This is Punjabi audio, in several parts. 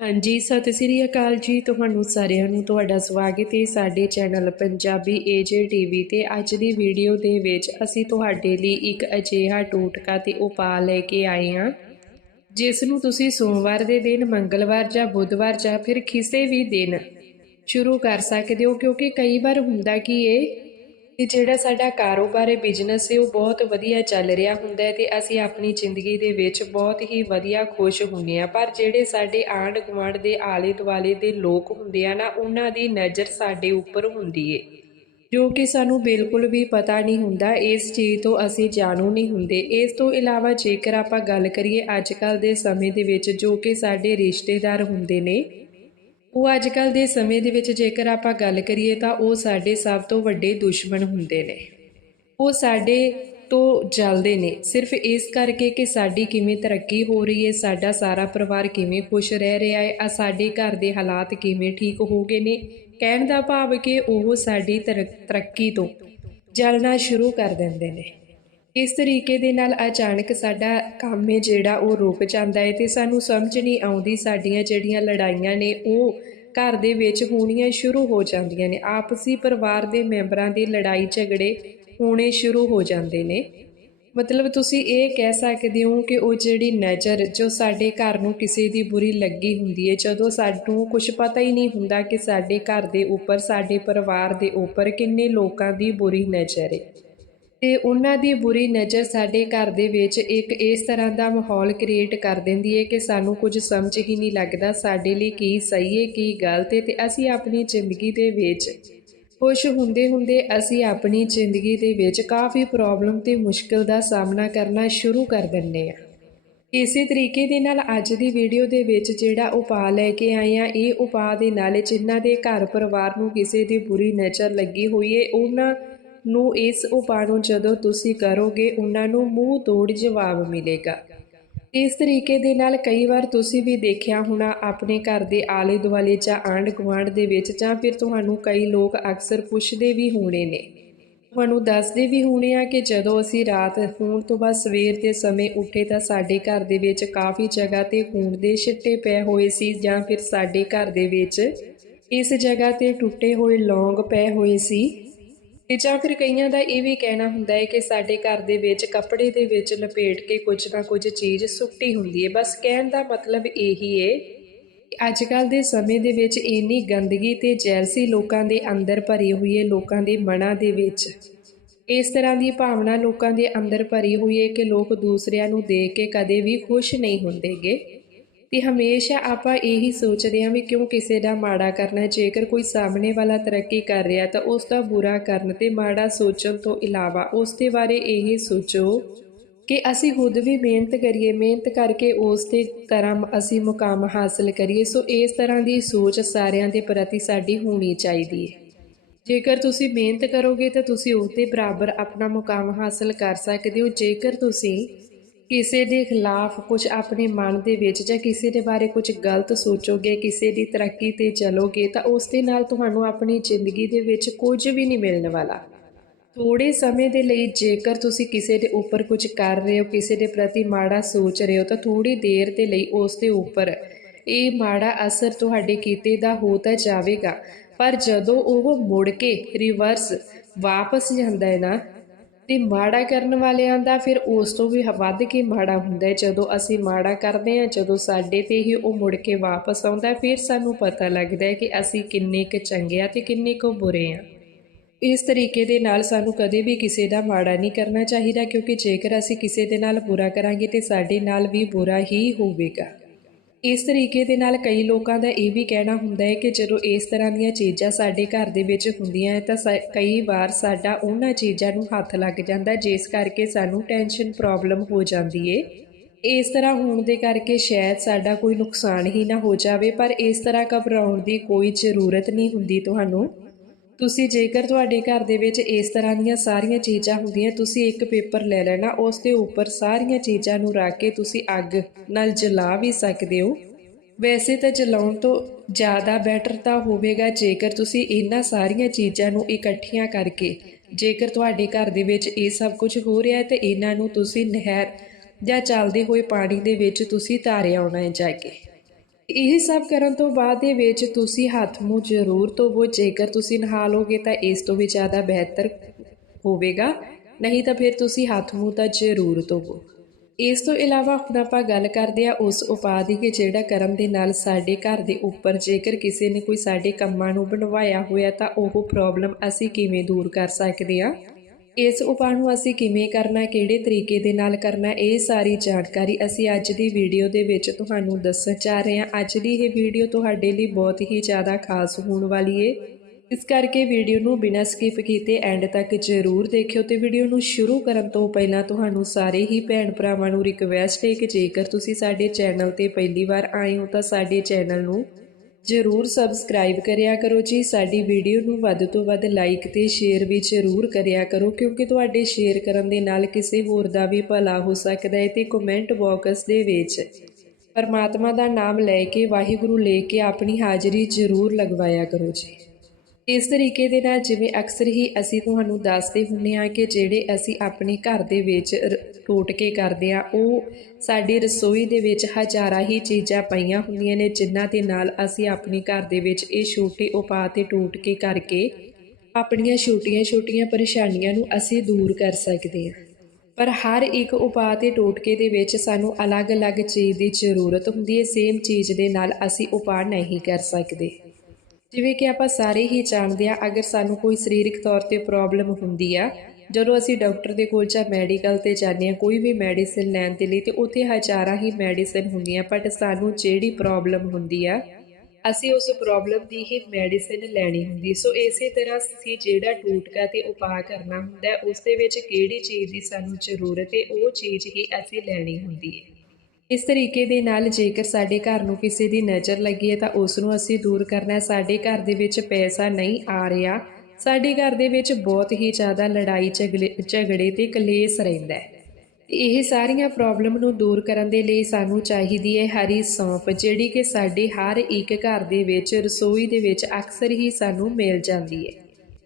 ਹਾਂਜੀ, ਸਤਿ ਸ੍ਰੀ ਅਕਾਲ ਜੀ ਤੁਹਾਨੂੰ ਸਾਰਿਆਂ ਨੂੰ, ਤੁਹਾਡਾ ਸਵਾਗਤ ਹੈ ਸਾਡੇ ਚੈਨਲ ਪੰਜਾਬੀ ਏਜੇ ਟੀਵੀ ਤੇ। ਅੱਜ ਦੀ ਵੀਡੀਓ ਦੇ ਵਿੱਚ ਅਸੀਂ ਤੁਹਾਡੇ ਲਈ ਇੱਕ ਅਜਿਹਾ ਟੋਟਕਾ ਤੇ ਉਪਾਅ ਲੈ ਕੇ ਆਏ ਹਾਂ, ਜਿਸ ਨੂੰ ਤੁਸੀਂ ਸੋਮਵਾਰ ਦੇ ਦਿਨ, ਮੰਗਲਵਾਰ ਜਾਂ ਬੁੱਧਵਾਰ ਜਾਂ ਫਿਰ ਕਿਸੇ ਵੀ ਦਿਨ ਸ਼ੁਰੂ ਕਰ ਸਕਦੇ ਹੋ, ਕਿਉਂਕਿ ਕਈ ਵਾਰ ਹੁੰਦਾ ਕਿ ਇਹ ਕਿ ਜਿਹੜਾ ਸਾਡਾ ਕਾਰੋਬਾਰ ਹੈ ਬਿਜ਼ਨਸ ਹੈ, ਉਹ ਬਹੁਤ ਵਧੀਆ ਚੱਲ ਰਿਹਾ ਹੁੰਦਾ ਹੈ ਤੇ ਅਸੀਂ ਆਪਣੀ ਜ਼ਿੰਦਗੀ ਦੇ ਵਿੱਚ ਬਹੁਤ ਹੀ ਵਧੀਆ ਖੁਸ਼ ਹੁੰਦੇ ਆ ਪਰ ਜਿਹੜੇ ਸਾਡੇ ਆਂਢ ਗੁਆਂਢ ਦੇ ਆਲੇ ਦੁਆਲੇ ਦੇ ਲੋਕ ਹੁੰਦੇ ਆ ਨਾ, ਉਹਨਾਂ ਦੀ ਨਜ਼ਰ ਸਾਡੇ ਉੱਪਰ ਹੁੰਦੀ ਏ, ਜੋ ਕਿ ਸਾਨੂੰ ਬਿਲਕੁਲ ਵੀ ਪਤਾ ਨਹੀਂ ਹੁੰਦਾ। ਇਸ ਚੀਜ਼ ਤੋਂ ਅਸੀਂ ਜਾਣੂ ਨਹੀਂ ਹੁੰਦੇ। ਇਸ ਤੋਂ ਇਲਾਵਾ ਜੇਕਰ ਆਪਾਂ ਗੱਲ ਕਰੀਏ ਅੱਜ ਕੱਲ ਦੇ ਸਮੇਂ ਦੇ ਵਿੱਚ, ਜੋ ਕਿ ਸਾਡੇ ਰਿਸ਼ਤੇਦਾਰ ਹੁੰਦੇ ਨੇ ਉਹ ਅੱਜ ਕੱਲ ਦੇ ਸਮੇਂ ਦੇ ਵਿੱਚ ਜੇਕਰ ਆਪਾਂ ਗੱਲ ਕਰੀਏ ਤਾਂ ਉਹ ਸਾਡੇ ਸਭ ਤੋਂ ਵੱਡੇ ਦੁਸ਼ਮਣ ਹੁੰਦੇ ਨੇ। ਉਹ ਸਾਡੇ ਤੋਂ ਜਲਦੇ ਨੇ। ਸਿਰਫ ਇਸ ਕਰਕੇ ਕਿ ਸਾਡੀ ਕਿਵੇਂ ਤਰੱਕੀ ਹੋ ਰਹੀ ਹੈ, ਸਾਡਾ ਸਾਰਾ ਪਰਿਵਾਰ ਕਿਵੇਂ ਖੁਸ਼ ਰਹਿ ਰਿਹਾ ਹੈ ਆ ਸਾਡੇ ਘਰ ਦੇ ਹਾਲਾਤ ਕਿਵੇਂ ਠੀਕ ਹੋ ਗਏ ਨੇ, ਕਹਿਣ ਦਾ ਭਾਵ ਕਿ ਉਹ ਸਾਡੀ ਤਰ- ਤਰੱਕੀ ਤੋਂ ਜਲਣਾ ਸ਼ੁਰੂ ਕਰ ਦਿੰਦੇ ਨੇ। ਇਸ ਤਰੀਕੇ ਦੇ ਨਾਲ ਅਚਾਨਕ ਸਾਡਾ ਕੰਮ ਹੈ ਜਿਹੜਾ ਉਹ ਰੁਕ ਜਾਂਦਾ ਹੈ ਤੇ ਸਾਨੂੰ ਸਮਝ ਨਹੀਂ ਆਉਂਦੀ ਸਾਡੀਆਂ ਜਿਹੜੀਆਂ ਲੜਾਈਆਂ ਨੇ ਉਹ ਘਰ ਦੇ ਵਿੱਚ ਹੋਣੀਆਂ ਸ਼ੁਰੂ ਹੋ ਜਾਂਦੀਆਂ ਨੇ। ਆਪਸੀ ਪਰਿਵਾਰ ਦੇ ਮੈਂਬਰਾਂ ਦੀ ਲੜਾਈ ਝਗੜੇ ਹੋਣੇ ਸ਼ੁਰੂ ਹੋ ਜਾਂਦੇ ਨੇ। ਮਤਲਬ ਤੁਸੀਂ ਇਹ ਕਹਿ ਸਕਦੇ ਹੋ ਕਿ ਉਹ ਜਿਹੜੀ ਨਜ਼ਰ ਜੋ ਸਾਡੇ ਘਰ ਨੂੰ ਕਿਸੇ ਦੀ ਬੁਰੀ ਲੱਗੀ ਹੁੰਦੀ ਹੈ, ਜਦੋਂ ਸਾਨੂੰ ਕੁਝ ਪਤਾ ਹੀ ਨਹੀਂ ਹੁੰਦਾ ਕਿ ਸਾਡੇ ਘਰ ਦੇ ਉੱਪਰ, ਸਾਡੇ ਪਰਿਵਾਰ ਦੇ ਉੱਪਰ ਕਿੰਨੇ ਲੋਕਾਂ ਦੀ ਬੁਰੀ ਨਜ਼ਰ ਹੈ। ਤੇ ਉਹਨਾਂ ਦੀ ਬੁਰੀ ਨਜ਼ਰ ਸਾਡੇ ਘਰ ਦੇ ਵਿੱਚ ਇੱਕ ਇਸ ਤਰ੍ਹਾਂ ਦਾ ਮਾਹੌਲ ਕ੍ਰੀਏਟ ਕਰ ਦਿੰਦੀ ਹੈ ਕਿ ਸਾਨੂੰ ਕੁਝ ਸਮਝ ਹੀ ਨਹੀਂ ਲੱਗਦਾ ਸਾਡੇ ਲਈ ਕੀ ਸਹੀ ਹੈ ਕੀ ਗਲਤ ਹੈ ਤੇ ਅਸੀਂ ਆਪਣੀ ਜ਼ਿੰਦਗੀ ਦੇ ਵਿੱਚ ਖੁਸ਼ ਹੁੰਦੇ ਹੁੰਦੇ ਅਸੀਂ ਆਪਣੀ ਜ਼ਿੰਦਗੀ ਦੇ ਵਿੱਚ ਕਾਫੀ ਪ੍ਰੋਬਲਮ ਤੇ ਮੁਸ਼ਕਲ ਦਾ ਸਾਹਮਣਾ ਕਰਨਾ ਸ਼ੁਰੂ ਕਰ ਦਿੰਦੇ ਹਾਂ ਇਸੇ ਤਰੀਕੇ ਦੇ ਨਾਲ ਅੱਜ ਦੀ ਵੀਡੀਓ ਦੇ ਵਿੱਚ ਜਿਹੜਾ ਉਪਾਅ ਲੈ ਕੇ ਆਏ ਆ, ਇਹ ਉਪਾਅ ਦੇ ਨਾਲ ਜਿਨ੍ਹਾਂ ਦੇ ਘਰ ਪਰਿਵਾਰ ਨੂੰ ਕਿਸੇ ਦੀ ਬੁਰੀ ਨਜ਼ਰ ਲੱਗੀ ਹੋਈ ਹੈ ਉਹਨਾਂ ਨੂੰ ਇਸ ਉਪਾਅ ਨੂੰ ਜਦੋਂ ਤੁਸੀਂ ਕਰੋਗੇ, ਉਹਨਾਂ ਨੂੰ ਮੂੰਹ ਤੋੜ ਜਵਾਬ ਮਿਲੇਗਾ। ਇਸ ਤਰੀਕੇ ਦੇ ਨਾਲ ਕਈ ਵਾਰ ਤੁਸੀਂ ਵੀ ਦੇਖਿਆ ਹੋਣਾ, ਆਪਣੇ ਘਰ ਦੇ ਆਲੇ ਦੁਆਲੇ ਜਾਂ ਆਂਢ ਗੁਆਂਢ ਦੇ ਵਿੱਚ ਜਾਂ ਫਿਰ ਤੁਹਾਨੂੰ ਕਈ ਲੋਕ ਅਕਸਰ ਪੁੱਛਦੇ ਵੀ ਹੋਣੇ ਨੇ। ਤੁਹਾਨੂੰ ਦੱਸਦੇ ਵੀ ਹੋਣੇ ਆ ਕਿ ਜਦੋਂ ਅਸੀਂ ਰਾਤ ਹੋਣ ਤੋਂ ਬਾਅਦ ਸਵੇਰ ਦੇ ਸਮੇਂ ਉੱਠੇ ਤਾਂ ਸਾਡੇ ਘਰ ਦੇ ਵਿੱਚ ਕਾਫੀ ਜਗ੍ਹਾ ਤੇ ਖੂਨ ਦੇ ਛਿੱਟੇ ਪਏ ਹੋਏ ਸੀ ਜਾਂ ਫਿਰ ਸਾਡੇ ਘਰ ਦੇ ਵਿੱਚ ਇਸ ਜਗ੍ਹਾ ਤੇ ਟੁੱਟੇ ਹੋਏ ਲੌਂਗ ਪਏ ਹੋਏ ਸੀ। ਤੇ ਜਾਂ ਫਿਰ ਕਈਆਂ ਦਾ ਇਹ ਵੀ ਕਹਿਣਾ ਹੁੰਦਾ ਹੈ ਕਿ ਸਾਡੇ ਘਰ ਦੇ ਵਿੱਚ, ਕੱਪੜੇ ਦੇ ਵਿੱਚ ਲਪੇਟ ਕੇ ਕੁਝ ਨਾ ਕੁਝ ਚੀਜ਼ ਸੁੱਟੀ ਹੁੰਦੀ ਹੈ। ਬਸ ਕਹਿਣ ਦਾ ਮਤਲਬ ਇਹੀ ਹੈ ਅੱਜ ਕੱਲ ਦੇ ਸਮੇਂ ਦੇ ਵਿੱਚ ਇੰਨੀ ਗੰਦਗੀ ਤੇ ਜੈਲਸੀ ਲੋਕਾਂ ਦੇ ਅੰਦਰ ਭਰੀ ਹੋਈ ਹੈ, ਲੋਕਾਂ ਦੇ ਮਨਾਂ ਦੇ ਵਿੱਚ। ਇਸ ਤਰ੍ਹਾਂ ਦੀ ਭਾਵਨਾ ਲੋਕਾਂ ਦੇ ਅੰਦਰ ਭਰੀ ਹੋਈ ਹੈ ਕਿ ਲੋਕ ਦੂਸਰਿਆਂ ਨੂੰ ਦੇਖ ਕੇ ਕਦੇ ਵੀ ਖੁਸ਼ ਨਹੀਂ ਹੁੰਦੇਗੇ। ਤੇ ਹਮੇਸ਼ਾ ਆਪਾਂ ਇਹੀ ਸੋਚਦੇ ਹਾਂ ਵੀ ਕਿਉਂ ਕਿਸੇ ਦਾ ਮਾੜਾ ਕਰਨਾ ਜੇਕਰ ਕੋਈ ਸਾਹਮਣੇ ਵਾਲਾ ਤਰੱਕੀ ਕਰ ਰਿਹਾ ਤਾਂ ਉਸ ਦਾ ਬੁਰਾ ਕਰਨ ਤੇ ਮਾੜਾ ਸੋਚਣ ਤੋਂ ਇਲਾਵਾ ਉਸ ਦੇ ਬਾਰੇ ਇਹ ਸੋਚੋ ਕਿ ਅਸੀਂ ਖੁਦ ਵੀ ਮਿਹਨਤ ਕਰੀਏ, ਮਿਹਨਤ ਕਰਕੇ ਉਸ ਦੇ ਤਰ੍ਹਾਂ ਅਸੀਂ ਮੁਕਾਮ ਹਾਸਲ ਕਰੀਏ। ਸੋ ਇਸ ਤਰ੍ਹਾਂ ਦੀ ਸੋਚ ਸਾਰਿਆਂ ਦੇ ਪ੍ਰਤੀ ਸਾਡੀ ਹੋਣੀ ਚਾਹੀਦੀ ਹੈ। ਜੇਕਰ ਤੁਸੀਂ ਮਿਹਨਤ ਕਰੋਗੇ, ਤਾਂ ਤੁਸੀਂ ਉਸ ਦੇ ਬਰਾਬਰ ਆਪਣਾ ਮੁਕਾਮ ਹਾਸਲ ਕਰ ਸਕਦੇ ਹੋ। ਜੇਕਰ ਤੁਸੀਂ ਕਿਸੇ ਦੇ ਖਿਲਾਫ ਕੁਝ ਆਪਣੇ ਮਨ ਦੇ ਵਿੱਚ ਜਾਂ ਕਿਸੇ ਦੇ ਬਾਰੇ ਕੁਝ ਗਲਤ ਸੋਚੋਗੇ, ਕਿਸੇ ਦੀ ਤਰੱਕੀ ਤੇ ਚਲੋਗੇ, ਤਾਂ ਉਸ ਦੇ ਨਾਲ ਤੁਹਾਨੂੰ ਆਪਣੀ ਜ਼ਿੰਦਗੀ ਦੇ ਵਿੱਚ ਕੁਝ ਵੀ ਨਹੀਂ ਮਿਲਣ ਵਾਲਾ। ਥੋੜੇ ਸਮੇਂ ਦੇ ਲਈ ਜੇਕਰ ਤੁਸੀਂ ਕਿਸੇ ਦੇ ਉੱਪਰ ਕੁਝ ਕਰ ਰਹੇ ਹੋ, ਕਿਸੇ ਦੇ ਪ੍ਰਤੀ ਮਾੜਾ ਸੋਚ ਰਹੇ ਹੋ, ਤਾਂ ਥੋੜੀ ਦੇਰ ਦੇ ਲਈ ਉਸ ਦੇ ਉੱਪਰ ਇਹ ਮਾੜਾ ਅਸਰ ਤੁਹਾਡੇ ਕੀਤੇ ਦਾ ਹੋ ਤਾਂ ਜਾਵੇਗਾ। ਪਰ ਜਦੋਂ ਉਹ ਮੁੜ ਕੇ ਰਿਵਰਸ ਵਾਪਸ ਜਾਂਦਾ ਹੈ ਨਾ ਤੇ ਮਾੜਾ ਕਰਨ ਵਾਲਿਆਂ ਦਾ ਫਿਰ ਉਸ ਤੋਂ ਵੀ ਵੱਧ ਕੇ ਮਾੜਾ ਹੁੰਦਾ ਹੈ। ਜਦੋਂ ਅਸੀਂ ਮਾੜਾ ਕਰਦੇ ਹਾਂ, ਜਦੋਂ ਸਾਡੇ ਤੇ ਹੀ ਉਹ ਮੁੜ ਕੇ ਵਾਪਸ ਆਉਂਦਾ ਫਿਰ ਸਾਨੂੰ ਪਤਾ ਲੱਗਦਾ ਹੈ ਕਿ ਅਸੀਂ ਕਿੰਨੇ ਕੁ ਚੰਗੇ ਆ ਤੇ ਕਿੰਨੇ ਕੁ ਬੁਰੇ ਆ ਇਸ ਤਰੀਕੇ ਦੇ ਨਾਲ ਸਾਨੂੰ ਕਦੇ ਵੀ ਕਿਸੇ ਦਾ ਮਾੜਾ ਨਹੀਂ ਕਰਨਾ ਚਾਹੀਦਾ, ਕਿਉਂਕਿ ਜੇਕਰ ਅਸੀਂ ਕਿਸੇ ਦੇ ਨਾਲ ਬੁਰਾ ਕਰਾਂਗੇ ਤੇ ਸਾਡੇ ਨਾਲ ਵੀ ਬੁਰਾ ਹੀ ਹੋਵੇਗਾ। ਇਸ ਤਰੀਕੇ ਦੇ ਨਾਲ ਕਈ ਲੋਕਾਂ ਦਾ ਇਹ ਵੀ ਕਹਿਣਾ ਹੁੰਦਾ ਹੈ ਕਿ ਜਦੋਂ ਇਸ ਤਰ੍ਹਾਂ ਦੀਆਂ ਚੀਜ਼ਾਂ ਸਾਡੇ ਘਰ ਦੇ ਵਿੱਚ ਹੁੰਦੀਆਂ ਹੈ ਤਾਂ ਸਾ- ਕਈ ਵਾਰ ਸਾਡਾ ਉਹਨਾਂ ਚੀਜ਼ਾਂ ਨੂੰ ਹੱਥ ਲੱਗ ਜਾਂਦਾ ਜਿਸ ਕਰਕੇ ਸਾਨੂੰ ਟੈਨਸ਼ਨ ਪ੍ਰੋਬਲਮ ਹੋ ਜਾਂਦੀ ਏ। ਇਸ ਤਰ੍ਹਾਂ ਹੋਣ ਦੇ ਕਰਕੇ ਸ਼ਾਇਦ ਸਾਡਾ ਕੋਈ ਨੁਕਸਾਨ ਹੀ ਨਾ ਹੋ ਜਾਵੇ, ਪਰ ਇਸ ਤਰ੍ਹਾਂ ਘਬਰਾਉਣ ਦੀ ਕੋਈ ਜ਼ਰੂਰਤ ਨਹੀਂ ਹੁੰਦੀ ਤੁਹਾਨੂੰ। ਤੁਸੀਂ ਜੇਕਰ ਤੁਹਾਡੇ ਘਰ ਦੇ ਵਿੱਚ ਇਸ ਤਰ੍ਹਾਂ ਦੀਆਂ ਸਾਰੀਆਂ ਚੀਜ਼ਾਂ ਹੁੰਦੀਆਂ, ਤੁਸੀਂ ਇੱਕ ਪੇਪਰ ਲੈ ਲੈਣਾ, ਉਸ ਦੇ ਉੱਪਰ ਸਾਰੀਆਂ ਚੀਜ਼ਾਂ ਨੂੰ ਰੱਖ ਕੇ ਤੁਸੀਂ ਅੱਗ ਨਾਲ ਜਲਾ ਵੀ ਸਕਦੇ ਹੋ। ਵੈਸੇ ਤਾਂ ਜਲਾਉਣ ਤੋਂ ਜ਼ਿਆਦਾ ਬੈਟਰ ਤਾਂ ਹੋਵੇਗਾ ਜੇਕਰ ਤੁਸੀਂ ਇਹਨਾਂ ਸਾਰੀਆਂ ਚੀਜ਼ਾਂ ਨੂੰ ਇਕੱਠੀਆਂ ਕਰਕੇ, ਜੇਕਰ ਤੁਹਾਡੇ ਘਰ ਦੇ ਵਿੱਚ ਇਹ ਸਭ ਕੁਝ ਹੋ ਰਿਹਾ ਹੈ, ਤੇ ਇਹਨਾਂ ਨੂੰ ਤੁਸੀਂ ਨਹਿਰ ਜਾਂ ਚੱਲਦੇ ਹੋਏ ਪਾਣੀ ਦੇ ਵਿੱਚ ਤੁਸੀਂ ਧਾਰਿਆ ਆਉਣਾ ਹੈ ਜਾ ਕੇ ਇਹ ਸਭ ਕਰਨ ਤੋਂ ਬਾਅਦ ਦੇ ਵਿੱਚ ਤੁਸੀਂ ਹੱਥ ਮੂੰਹ ਜ਼ਰੂਰ ਧੋਵੋ। ਜੇਕਰ ਤੁਸੀਂ ਨਹਾ ਲੋਗੇ ਤਾਂ ਇਸ ਤੋਂ ਵੀ ਜ਼ਿਆਦਾ ਬਿਹਤਰ ਹੋਵੇਗਾ। ਨਹੀਂ ਤਾਂ ਫਿਰ ਤੁਸੀਂ ਹੱਥ ਮੂੰਹ ਤਾਂ ਜ਼ਰੂਰ ਧੋਵੋ। ਇਸ ਤੋਂ ਇਲਾਵਾ ਹੁਣ ਆਪਾਂ ਗੱਲ ਕਰਦੇ ਆ ਉਸ ਉਪਾਅ ਦੀ ਕਿ ਜਿਹੜਾ ਕਰਨ ਦੇ ਨਾਲ ਸਾਡੇ ਘਰ ਦੇ ਉੱਪਰ ਜੇਕਰ ਕਿਸੇ ਨੇ ਕੋਈ ਸਾਡੇ ਕੰਮਾਂ ਨੂੰ ਬਣਵਾਇਆ ਹੋਇਆ ਤਾਂ ਉਹ ਪ੍ਰੋਬਲਮ ਅਸੀਂ ਕਿਵੇਂ ਦੂਰ ਕਰ ਸਕਦੇ ਆ ਇਸ ਉਪਾਅ ਨੂੰ ਅਸੀਂ ਕਿਵੇਂ ਕਰਨਾ ਕਿਹੜੇ ਤਰੀਕੇ ਦੇ ਨਾਲ ਕਰਨਾ ਇਹ ਸਾਰੀ ਜਾਣਕਾਰੀ ਅਸੀਂ ਅੱਜ ਦੀ ਵੀਡੀਓ ਦੇ ਵਿੱਚ ਤੁਹਾਨੂੰ ਦੱਸਣ ਜਾ ਰਹੇ ਹਾਂ। ਅੱਜ ਦੀ ਇਹ ਵੀਡੀਓ ਤੁਹਾਡੇ ਲਈ ਬਹੁਤ ਹੀ ਜ਼ਿਆਦਾ ਖਾਸ ਹੋਣ ਵਾਲੀ ਏ। ਇਸ ਕਰਕੇ ਵੀਡੀਓ ਨੂੰ ਬਿਨਾਂ ਸਕਿਪ ਕੀਤੇ ਐਂਡ ਤੱਕ ਜ਼ਰੂਰ ਦੇਖਿਓ ਤੇ ਵੀਡੀਓ ਨੂੰ ਸ਼ੁਰੂ ਕਰਨ ਤੋਂ ਪਹਿਲਾਂ ਤੁਹਾਨੂੰ ਸਾਰੇ ਹੀ ਭੈਣ ਭਰਾਵਾਂ ਨੂੰ ਰਿਕਵੈਸਟ ਹੈ ਕਿ ਜੇਕਰ ਤੁਸੀਂ ਸਾਡੇ ਚੈਨਲ ਤੇ ਪਹਿਲੀ ਵਾਰ ਆਏ ਹੋ ਤਾਂ ਸਾਡੇ ਚੈਨਲ ਨੂੰ ਜ਼ਰੂਰ ਸਬਸਕ੍ਰਾਈਬ ਕਰਿਆ ਕਰੋ ਜੀ। ਸਾਡੀ ਵੀਡੀਓ ਨੂੰ ਵੱਧ ਤੋਂ ਵੱਧ ਲਾਈਕ ਤੇ ਸ਼ੇਅਰ ਵੀ ਜ਼ਰੂਰ ਕਰਿਆ ਕਰੋ, ਕਿਉਂਕਿ ਤੁਹਾਡੇ ਸ਼ੇਅਰ ਕਰਨ ਦੇ ਨਾਲ ਕਿਸੇ ਹੋਰ ਦਾ ਵੀ ਭਲਾ ਹੋ ਸਕਦਾ ਹੈ ਤੇ ਕਮੈਂਟ ਬਾਕਸ ਦੇ ਵਿੱਚ ਪਰਮਾਤਮਾ ਦਾ ਨਾਮ ਲੈ ਕੇ ਵਾਹਿਗੁਰੂ ਲੈ ਕੇ ਆਪਣੀ ਹਾਜ਼ਰੀ ਜ਼ਰੂਰ ਲਗਵਾਇਆ ਕਰੋ ਜੀ। ਇਸ ਤਰੀਕੇ ਦੇ ਨਾਲ ਜਿਵੇਂ ਅਕਸਰ ਹੀ ਅਸੀਂ ਤੁਹਾਨੂੰ ਦੱਸਦੇ ਹੁੰਨੇ ਆ ਕਿ ਜਿਹੜੇ ਅਸੀਂ ਆਪਣੇ ਘਰ ਦੇ ਵਿੱਚ ਰ- ਟੋਟਕੇ ਕਰਦੇ ਆ ਉਹ ਸਾਡੀ ਰਸੋਈ ਦੇ ਵਿੱਚ ਹਜ਼ਾਰਾਂ ਹੀ ਚੀਜ਼ਾਂ ਪਈਆਂ ਹੁੰਦੀਆਂ ਨੇ, ਜਿਨ੍ਹਾਂ ਦੇ ਨਾਲ ਅਸੀਂ ਆਪਣੇ ਘਰ ਦੇ ਵਿੱਚ ਇਹ ਛੋਟੇ ਉਪਾਅ ਤੇ ਟੋਟਕੇ ਕਰਕੇ ਆਪਣੀਆਂ ਛੋਟੀਆਂ-ਛੋਟੀਆਂ ਪਰੇਸ਼ਾਨੀਆਂ ਨੂੰ ਅਸੀਂ ਦੂਰ ਕਰ ਸਕਦੇ ਹਾਂ। ਪਰ ਹਰ ਇੱਕ ਉਪਾਅ ਤੇ ਟੋਟਕੇ ਦੇ ਵਿੱਚ ਸਾਨੂੰ ਅਲੱਗ-ਅਲੱਗ ਚੀਜ਼ ਦੀ ਜ਼ਰੂਰਤ ਹੁੰਦੀ ਹੈ, ਸੇਮ ਚੀਜ਼ ਦੇ ਨਾਲ ਅਸੀਂ ਉਪਾਅ ਨਹੀਂ ਕਰ ਸਕਦੇ। ਜਿਵੇਂ ਕਿ ਆਪਾਂ ਸਾਰੇ ਹੀ ਜਾਣਦੇ ਆ ਅਗਰ ਸਾਨੂੰ ਕੋਈ ਸਰੀਰਕ ਤੌਰ ਤੇ ਪ੍ਰੋਬਲਮ ਹੁੰਦੀ ਆ, ਜਦੋਂ ਅਸੀਂ ਡਾਕਟਰ ਦੇ ਕੋਲ ਜਾਂ ਮੈਡੀਕਲ ਤੇ ਜਾਂਦੇ ਆ ਕੋਈ ਵੀ ਮੈਡੀਸਿਨ ਲੈਣ ਦੇ ਲਈ, ਤੇ ਉੱਥੇ ਹਜ਼ਾਰਾਂ ਹੀ ਮੈਡੀਸਿਨ ਹੁੰਦੀਆਂ ਬਟ ਸਾਨੂੰ ਜਿਹੜੀ ਪ੍ਰੋਬਲਮ ਹੁੰਦੀ ਆ, ਅਸੀਂ ਉਸ ਪ੍ਰੋਬਲਮ ਦੀ ਹੀ ਮੈਡੀਸਿਨ ਲੈਣੀ ਹੁੰਦੀ। ਸੋ ਇਸੇ ਤਰ੍ਹਾਂ ਅਸੀਂ ਜਿਹੜਾ ਟੂਟਕਾ ਤੇ ਉਪਾਅ ਕਰਨਾ ਹੁੰਦਾ, ਉਸ ਦੇ ਵਿੱਚ ਕਿਹੜੀ ਚੀਜ਼ ਦੀ ਸਾਨੂੰ ਜ਼ਰੂਰਤ ਹੈ, ਉਹ ਚੀਜ਼ ਹੀ ਅਸੀਂ ਲੈਣੀ ਹੁੰਦੀ ਹੈ। ਇਸ ਤਰੀਕੇ ਦੇ ਨਾਲ ਜੇਕਰ ਸਾਡੇ ਘਰ ਨੂੰ ਕਿਸੇ ਦੀ ਨਜ਼ਰ ਲੱਗੀ ਹੈ ਤਾਂ ਉਸ ਨੂੰ ਅਸੀਂ ਦੂਰ ਕਰਨਾ ਹੈ। ਸਾਡੇ ਘਰ ਦੇ ਵਿੱਚ ਪੈਸਾ ਨਹੀਂ ਆ ਰਿਹਾ। ਸਾਡੇ ਘਰ ਦੇ ਵਿੱਚ ਬਹੁਤ ਹੀ ਜ਼ਿਆਦਾ ਲੜਾਈ ਝਗੜੇ ਝਗੜੇ ਤੇ ਕਲੇਸ਼ ਰਹਿੰਦਾ ਹੈ। ਇਹ ਸਾਰੀਆਂ ਪ੍ਰੋਬਲਮ ਨੂੰ ਦੂਰ ਕਰਨ ਦੇ ਲਈ ਸਾਨੂੰ ਚਾਹੀਦੀ ਹੈ ਹਰੀ ਸੌਂਪ ਜਿਹੜੀ ਕਿ ਸਾਡੇ ਹਰ ਇੱਕ ਘਰ ਦੇ ਵਿੱਚ, ਰਸੋਈ ਦੇ ਵਿੱਚ ਅਕਸਰ ਹੀ ਸਾਨੂੰ ਮਿਲ ਜਾਂਦੀ ਹੈ।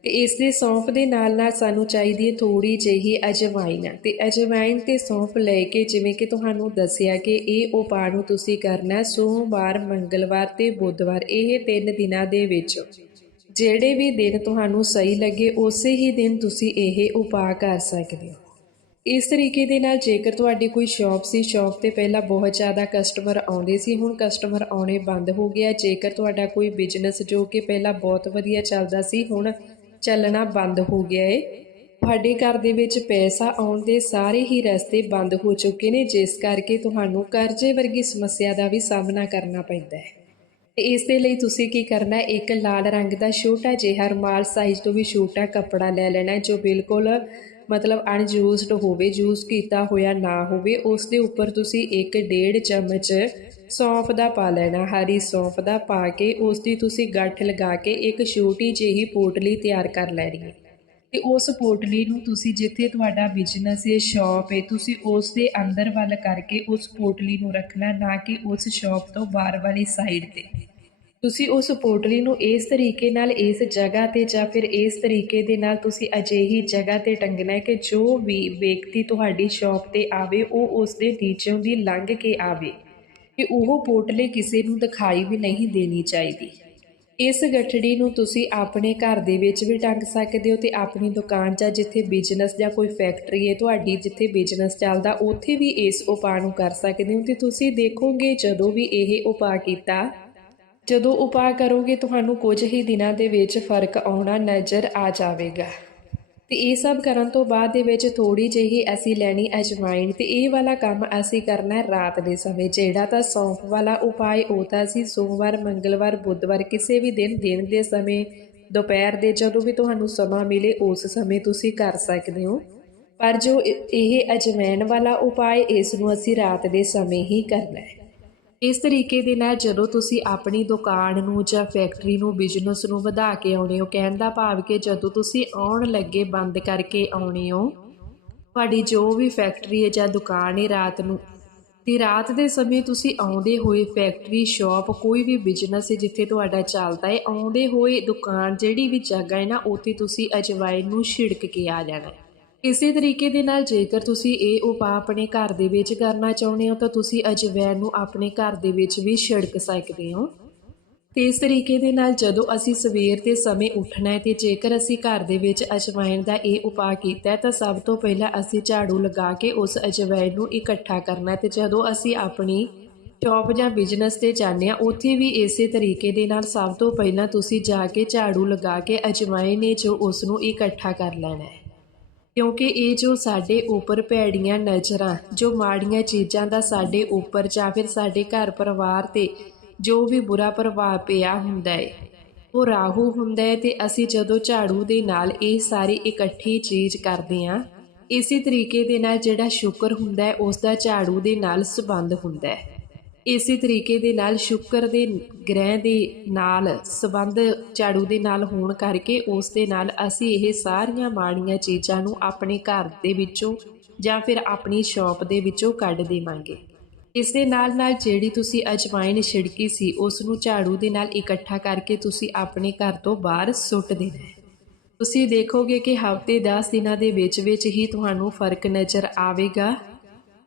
ਤੇ ਇਸ ਦੇ ਸੌਂਫ ਦੇ ਨਾਲ ਨਾਲ ਸਾਨੂੰ ਚਾਹੀਦੀ ਹੈ ਥੋੜੀ ਜਿਹੀ ਅਜਵਾਇਨ ਤੇ ਅਜਵਾਇਨ ਤੇ ਸੌਂਫ ਲੈ ਕੇ ਜਿਵੇਂ ਕਿ ਤੁਹਾਨੂੰ ਦੱਸਿਆ ਕਿ ਇਹ ਉਪਾਅ ਨੂੰ ਤੁਸੀਂ ਕਰਨਾ ਸੋਮਵਾਰ, ਮੰਗਲਵਾਰ ਤੇ ਬੁੱਧਵਾਰ, ਇਹ ਤਿੰਨ ਦਿਨਾਂ ਦੇ ਵਿੱਚ। ਜਿਹੜੇ ਵੀ ਦਿਨ ਤੁਹਾਨੂੰ ਸਹੀ ਲੱਗੇ, ਉਸੇ ਹੀ ਦਿਨ ਤੁਸੀਂ ਇਹ ਉਪਾਅ ਕਰ ਸਕਦੇ ਹੋ। ਇਸ ਤਰੀਕੇ ਦੇ ਨਾਲ ਜੇਕਰ ਤੁਹਾਡੀ ਕੋਈ ਸ਼ਾਪ ਸੀ, ਸ਼ਾਪ ਤੇ ਪਹਿਲਾਂ ਬਹੁਤ ਜ਼ਿਆਦਾ ਕਸਟਮਰ ਆਉਂਦੇ ਸੀ, ਹੁਣ ਕਸਟਮਰ ਆਉਣੇ ਬੰਦ ਹੋ ਗਿਆ ਜੇਕਰ ਤੁਹਾਡਾ ਕੋਈ ਬਿਜ਼ਨਸ ਜੋ ਕਿ ਪਹਿਲਾਂ ਬਹੁਤ ਵਧੀਆ ਚੱਲਦਾ ਸੀ, ਹੁਣ ਚੱਲਣਾ ਬੰਦ ਹੋ ਗਿਆ ਏ। ਤੁਹਾਡੇ ਘਰ ਦੇ ਵਿੱਚ ਪੈਸਾ ਆਉਣ ਦੇ ਸਾਰੇ ਹੀ ਰਸਤੇ ਬੰਦ ਹੋ ਚੁੱਕੇ ਨੇ, ਜਿਸ ਕਰਕੇ ਤੁਹਾਨੂੰ ਕਰਜ਼ੇ ਵਰਗੀ ਸਮੱਸਿਆ ਦਾ ਵੀ ਸਾਹਮਣਾ ਕਰਨਾ ਪੈਂਦਾ ਹੈ। ਤੇ ਇਸ ਦੇ ਲਈ ਤੁਸੀਂ ਕੀ ਕਰਨਾ ਇੱਕ ਲਾਲ ਰੰਗ ਦਾ ਛੋਟਾ ਜਿਹਾ ਰੁਮਾਲ ਸਾਈਜ਼ ਤੋਂ ਵੀ ਛੋਟਾ ਕੱਪੜਾ ਲੈ ਲੈਣਾ ਜੋ ਬਿਲਕੁਲ ਮਤਲਬ ਅਨਯੂਜ਼ਡ ਹੋਵੇ ਯੂਜ਼ ਕੀਤਾ ਹੋਇਆ ਨਾ ਹੋਵੇ ਉਸ ਦੇ ਉੱਪਰ ਤੁਸੀਂ ਇੱਕ ਡੇਢ ਚਮਚ ਸੌਂਫ ਦਾ ਪਾ ਲੈਣਾ, ਹਰੀ ਸੌਂਫ ਦਾ ਪਾ ਕੇ ਉਸ ਦੀ ਤੁਸੀਂ ਗੱਠ ਲਗਾ ਕੇ ਇੱਕ ਛੋਟੀ ਜਿਹੀ ਪੋਟਲੀ ਤਿਆਰ ਕਰ ਲੈਣੀ ਹੈ। ਤੇ ਉਸ ਪੋਟਲੀ ਨੂੰ ਤੁਸੀਂ ਜਿੱਥੇ ਤੁਹਾਡਾ ਬਿਜ਼ਨਸ ਹੈ ਸ਼ਾਪ ਹੈ, ਤੁਸੀਂ ਉਸ ਦੇ ਅੰਦਰ ਵੱਲ ਕਰਕੇ ਉਸ ਪੋਟਲੀ ਨੂੰ ਰੱਖਣਾ ਨਾ ਕਿ ਉਸ ਸ਼ਾਪ ਤੋਂ ਬਾਹਰ ਵਾਲੀ ਸਾਈਡ ਤੇ। ਤੁਸੀਂ ਉਸ ਪੋਟਲੀ ਨੂੰ ਇਸ ਤਰੀਕੇ ਨਾਲ ਇਸ ਜਗ੍ਹਾ ਤੇ ਜਾਂ ਫਿਰ ਇਸ ਤਰੀਕੇ ਦੇ ਨਾਲ ਤੁਸੀਂ ਅਜਿਹੀ ਜਗ੍ਹਾ ਤੇ ਟੰਗਣਾ ਹੈ ਕਿ ਜੋ ਵੀ ਵਿਅਕਤੀ ਤੁਹਾਡੀ ਸ਼ਾਪ ਤੇ ਆਵੇ, ਉਹ ਉਸ ਦੇ ਨੀਚੋਂ ਦੀ ਲੰਘ ਕੇ ਆਵੇ। ਕਿ ਉਹ ਪੋਟਲੀ ਕਿਸੇ ਨੂੰ ਦਿਖਾਈ ਵੀ ਨਹੀਂ ਦੇਣੀ ਚਾਹੀਦੀ। ਇਸ ਗੱਠੜੀ ਨੂੰ ਤੁਸੀਂ ਆਪਣੇ ਘਰ ਦੇ ਵਿੱਚ ਵੀ ਟੰਗ ਸਕਦੇ ਹੋ ਤੇ ਆਪਣੀ ਦੁਕਾਨ ਜਾਂ ਜਿੱਥੇ ਬਿਜ਼ਨਸ ਜਾਂ ਕੋਈ ਫੈਕਟਰੀ ਹੈ, ਤੁਹਾਡੀ ਜਿੱਥੇ ਬਿਜ਼ਨਸ ਚੱਲਦਾ, ਉੱਥੇ ਵੀ ਇਸ ਉਪਾਅ ਨੂੰ ਕਰ ਸਕਦੇ ਹੋ। ਤੇ ਤੁਸੀਂ ਦੇਖੋਗੇ ਜਦੋਂ ਵੀ ਇਹ ਉਪਾਅ ਕੀਤਾ ਜਦੋਂ ਉਪਾਅ ਕਰੋਗੇ, ਤੁਹਾਨੂੰ ਕੁਝ ਹੀ ਦਿਨਾਂ ਦੇ ਵਿੱਚ ਫ਼ਰਕ ਆਉਣਾ ਨਜ਼ਰ ਆ ਜਾਵੇਗਾ। ਤੇ ਇਹ ਸਭ ਕਰਨ ਤੋਂ ਬਾਅਦ ਦੇ ਵਿੱਚ ਥੋੜੀ ਜਿਹੀ ਅਸੀਂ ਲੈਣੀ ਅਜਵਾਇਨ ਤੇ ਇਹ ਵਾਲਾ ਕੰਮ ਅਸੀਂ ਕਰਨਾ ਰਾਤ ਦੇ ਸਮੇਂ, ਜਿਹੜਾ ਤਾਂ ਸੌਂਫ ਵਾਲਾ ਉਪਾਅ ਉਹ ਤਾਂ ਅਸੀਂ ਸੋਮਵਾਰ, ਮੰਗਲਵਾਰ, ਬੁੱਧਵਾਰ ਕਿਸੇ ਵੀ ਦਿਨ ਦਿਨ ਦੇ ਸਮੇਂ, ਦੁਪਹਿਰ ਦੇ ਜਦੋਂ ਵੀ ਤੁਹਾਨੂੰ ਸਮਾਂ ਮਿਲੇ, ਉਸ ਸਮੇਂ ਤੁਸੀਂ ਕਰ ਸਕਦੇ ਹੋ। ਪਰ ਜੋ ਇਹ ਅਜਵਾਇਨ ਵਾਲਾ ਉਪਾਅ ਇਸ ਨੂੰ ਅਸੀਂ ਰਾਤ ਦੇ ਸਮੇਂ ਹੀ ਕਰਨਾ ਹੈ। ਇਸ ਤਰੀਕੇ ਦੇ ਨਾਲ ਜਦੋਂ ਤੁਸੀਂ ਆਪਣੀ ਦੁਕਾਨ ਨੂੰ ਜਾਂ ਫੈਕਟਰੀ ਨੂੰ ਬਿਜ਼ਨਸ ਨੂੰ ਵਧਾ ਕੇ ਆਉਣੇ ਹੋ, ਕਹਿਣ ਦਾ ਭਾਵ ਕਿ ਜਦੋਂ ਤੁਸੀਂ ਆਉਣ ਲੱਗੇ, ਬੰਦ ਕਰਕੇ ਆਉਣੇ ਹੋ, ਤੁਹਾਡੀ ਜੋ ਵੀ ਫੈਕਟਰੀ ਹੈ ਜਾਂ ਦੁਕਾਨ ਹੈ ਰਾਤ ਨੂੰ, ਤੇ ਰਾਤ ਦੇ ਸਮੇਂ ਤੁਸੀਂ ਆਉਂਦੇ ਹੋਏ ਫੈਕਟਰੀ ਸ਼ਾਪ ਕੋਈ ਵੀ ਬਿਜ਼ਨਸ ਹੈ ਜਿੱਥੇ ਤੁਹਾਡਾ ਚੱਲਦਾ ਹੈ, ਆਉਂਦੇ ਹੋਏ ਦੁਕਾਨ ਜਿਹੜੀ ਵੀ ਜਗ੍ਹਾ ਹੈ ਨਾ, ਉੱਥੇ ਤੁਸੀਂ ਅਜਵਾਇਨ ਨੂੰ ਛਿੜਕ ਕੇ ਆ ਜਾਣਾ ਇਸੇ ਤਰੀਕੇ ਦੇ ਨਾਲ ਜੇਕਰ ਤੁਸੀਂ ਇਹ ਉਪਾਅ ਆਪਣੇ ਘਰ ਦੇ ਵਿੱਚ ਕਰਨਾ ਚਾਹੁੰਦੇ ਹੋ, ਤਾਂ ਤੁਸੀਂ ਅਜਵੈਨ ਨੂੰ ਆਪਣੇ ਘਰ ਦੇ ਵਿੱਚ ਵੀ ਛਿੜਕ ਸਕਦੇ ਹੋ। ਤੇ ਇਸ ਤਰੀਕੇ ਦੇ ਨਾਲ ਜਦੋਂ ਅਸੀਂ ਸਵੇਰ ਦੇ ਸਮੇਂ ਉੱਠਣਾ ਹੈ ਤੇ ਜੇਕਰ ਅਸੀਂ ਘਰ ਦੇ ਵਿੱਚ ਅਜਵਾਇਣ ਦਾ ਇਹ ਉਪਾਅ ਕੀਤਾ ਤਾਂ ਸਭ ਤੋਂ ਪਹਿਲਾਂ ਅਸੀਂ ਝਾੜੂ ਲਗਾ ਕੇ ਉਸ ਅਜਵਾਇਣ ਨੂੰ ਇਕੱਠਾ ਕਰਨਾ ਹੈ ਤੇ ਜਦੋਂ ਅਸੀਂ ਆਪਣੀ ਜੌਬ ਜਾਂ ਬਿਜ਼ਨਸ ਤੇ ਜਾਂਦੇ ਹਾਂ, ਉੱਥੇ ਵੀ ਇਸੇ ਤਰੀਕੇ ਦੇ ਨਾਲ ਸਭ ਤੋਂ ਪਹਿਲਾਂ ਤੁਸੀਂ ਜਾ ਕੇ ਝਾੜੂ ਲਗਾ ਕੇ ਅਜਵਾਇਣ ਨੇ ਜੋ ਉਸ ਨੂੰ ਇਕੱਠਾ ਕਰ ਲੈਣਾ ਹੈ। ਕਿਉਂਕਿ ਇਹ ਜੋ ਸਾਡੇ ਉੱਪਰ ਭੈੜੀਆਂ ਨਜ਼ਰਾਂ, ਜੋ ਮਾੜੀਆਂ ਚੀਜ਼ਾਂ ਦਾ ਸਾਡੇ ਉੱਪਰ ਜਾਂ ਫਿਰ ਸਾਡੇ ਘਰ ਪਰਿਵਾਰ ਤੇ ਜੋ ਵੀ ਬੁਰਾ ਪ੍ਰਭਾਵ ਪਿਆ ਹੁੰਦਾ ਹੈ ਉਹ ਰਾਹੂ ਹੁੰਦਾ ਹੈ ਤੇ ਅਸੀਂ ਜਦੋਂ ਝਾੜੂ ਦੇ ਨਾਲ ਇਹ ਸਾਰੀ ਇਕੱਠੀ ਚੀਜ਼ ਕਰਦੇ ਹਾਂ ਇਸੇ ਤਰੀਕੇ ਦੇ ਨਾਲ ਜਿਹੜਾ ਸ਼ੁਕਰ ਹੁੰਦਾ ਹੈ ਉਸ ਦਾ ਝਾੜੂ ਦੇ ਨਾਲ ਸੰਬੰਧ ਹੁੰਦਾ ਹੈ ਇਸੇ ਤਰੀਕੇ ਦੇ ਨਾਲ ਸ਼ੁੱਕਰ ਦੇ ਗ੍ਰਹਿ ਦੇ ਨਾਲ ਸੰਬੰਧ ਝਾੜੂ ਦੇ ਨਾਲ ਹੋਣ ਕਰਕੇ ਉਸ ਦੇ ਨਾਲ ਅਸੀਂ ਇਹ ਸਾਰੀਆਂ ਮਾੜੀਆਂ ਚੀਜ਼ਾਂ ਨੂੰ ਆਪਣੇ ਘਰ ਦੇ ਵਿੱਚੋਂ ਜਾਂ ਫਿਰ ਆਪਣੀ ਸ਼ਾਪ ਦੇ ਵਿੱਚੋਂ ਕੱਢ ਦੇਵਾਂਗੇ। ਇਸ ਦੇ ਨਾਲ ਨਾਲ ਜਿਹੜੀ ਤੁਸੀਂ ਅਜਵਾਇਨ ਛਿੜਕੀ ਸੀ, ਉਸ ਨੂੰ ਝਾੜੂ ਦੇ ਨਾਲ ਇਕੱਠਾ ਕਰਕੇ ਤੁਸੀਂ ਆਪਣੇ ਘਰ ਤੋਂ ਬਾਹਰ ਸੁੱਟ ਦੇਣਾ ਹੈ। ਤੁਸੀਂ ਦੇਖੋਗੇ ਕਿ ਹਫ਼ਤੇ 10 ਦਿਨਾਂ ਦੇ ਵਿੱਚ ਵਿੱਚ ਹੀ ਤੁਹਾਨੂੰ ਫ਼ਰਕ ਨਜ਼ਰ ਆਵੇਗਾ।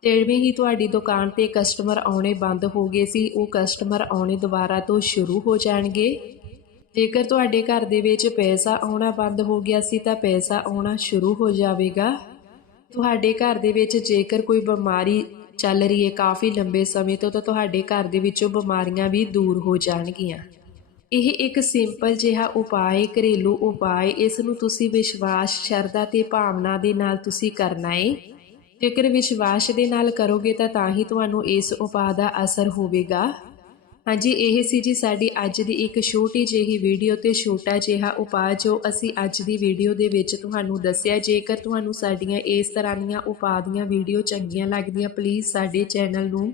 ਜਿਵੇਂ ਹੀ ਤੁਹਾਡੀ ਦੁਕਾਨ ਤੇ ਕਸਟਮਰ ਆਉਣੇ ਬੰਦ ਹੋ ਗਏ ਸੀ, ਉਹ ਕਸਟਮਰ ਆਉਣੇ ਦੁਬਾਰਾ ਤੋਂ ਸ਼ੁਰੂ ਹੋ ਜਾਣਗੇ। ਜੇਕਰ ਤੁਹਾਡੇ ਘਰ ਦੇ ਵਿੱਚ ਪੈਸਾ ਆਉਣਾ ਬੰਦ ਹੋ ਗਿਆ ਸੀ, ਤਾਂ ਪੈਸਾ ਆਉਣਾ ਸ਼ੁਰੂ ਹੋ ਜਾਵੇਗਾ। ਤੁਹਾਡੇ ਘਰ ਦੇ ਵਿੱਚ ਜੇਕਰ ਕੋਈ ਬਿਮਾਰੀ ਚੱਲ ਰਹੀ ਹੈ ਕਾਫੀ ਲੰਬੇ ਸਮੇਂ ਤੋਂ, ਤਾਂ ਤੁਹਾਡੇ ਘਰ ਦੇ ਵਿੱਚੋਂ ਬਿਮਾਰੀਆਂ ਵੀ ਦੂਰ ਹੋ ਜਾਣਗੀਆਂ। ਇਹ ਇੱਕ ਸਿੰਪਲ ਜਿਹਾ ਉਪਾਅ ਘਰੇਲੂ ਉਪਾਅ ਇਸ ਨੂੰ ਤੁਸੀਂ ਵਿਸ਼ਵਾਸ, ਸ਼ਰਧਾ ਤੇ ਭਾਵਨਾ ਦੇ ਨਾਲ ਤੁਸੀਂ ਕਰਨਾ ਹੈ। ਜੇਕਰ ਵਿਸ਼ਵਾਸ ਦੇ ਨਾਲ ਕਰੋਗੇ ਤਾਂ ਤਾਂ ਹੀ ਤੁਹਾਨੂੰ ਇਸ ਉਪਾਅ ਦਾ ਅਸਰ ਹੋਵੇਗਾ। ਹਾਂਜੀ, ਇਹ ਸੀ ਜੀ ਸਾਡੀ ਅੱਜ ਦੀ ਇੱਕ ਛੋਟੀ ਜਿਹੀ ਵੀਡੀਓ ਤੇ ਛੋਟਾ ਜਿਹਾ ਉਪਾਅ ਜੋ ਅਸੀਂ ਅੱਜ ਦੀ ਵੀਡੀਓ ਦੇ ਵਿੱਚ ਤੁਹਾਨੂੰ ਦੱਸਿਆ। ਜੇਕਰ ਤੁਹਾਨੂੰ ਸਾਡੀਆਂ ਇਸ ਤਰ੍ਹਾਂ ਦੀਆਂ ਉਪਾਅ ਦੀਆਂ ਵੀਡੀਓ ਚੰਗੀਆਂ ਲੱਗਦੀਆਂ ਪਲੀਜ਼ ਸਾਡੇ ਚੈਨਲ ਨੂੰ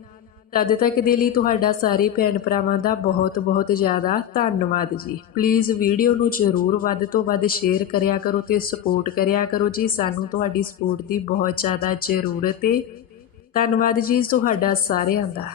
ਤਦ ਤੱਕ ਦੇ ਲਈ ਤੁਹਾਡਾ ਸਾਰੇ ਭੈਣ ਭਰਾਵਾਂ ਦਾ ਬਹੁਤ ਬਹੁਤ ਜ਼ਿਆਦਾ ਧੰਨਵਾਦ ਜੀ। ਪਲੀਜ਼ ਵੀਡੀਓ ਨੂੰ ਜ਼ਰੂਰ ਵੱਧ ਤੋਂ ਵੱਧ ਸ਼ੇਅਰ ਕਰਿਆ ਕਰੋ ਤੇ ਸਪੋਰਟ ਕਰਿਆ ਕਰੋ ਜੀ। ਸਾਨੂੰ ਤੁਹਾਡੀ ਸਪੋਰਟ ਦੀ ਬਹੁਤ ਜ਼ਿਆਦਾ ਜ਼ਰੂਰਤ ਹੈ ਧੰਨਵਾਦ ਜੀ ਤੁਹਾਡਾ ਸਾਰਿਆਂ ਦਾ।